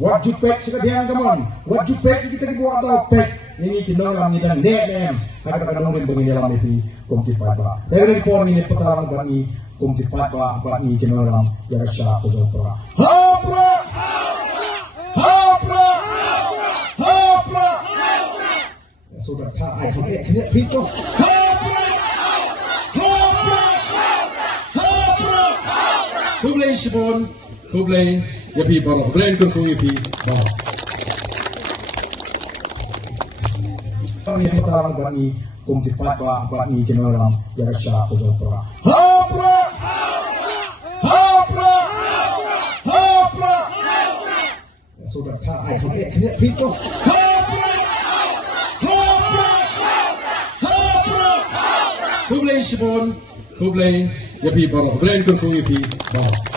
Wajib pek sekalian teman. Wajib pek kita buat dah pek. Ini kita orang kita nem. Agak kadang-kadang begini dalam ini komiti pada. Dari pon ini pertarungan kami komiti pada apa ini kita orang jaga syah peserta. Hapra. Hapra. Hapra. Sudah tak ada kena pintu. Hapra. Hapra. Hapra. Kublai Shibon. Kublai. Yapi baru, brand kurku yapi baru. Kami pertarungan kami komiti pada apa ini kita orang jaga syah peserta. Hapra, hapra, hapra. Sudah tak ada kena pintu. Hapra, hapra, hapra. Kublai Shibon, Kublai yapi baru, brand kurku yapi baru.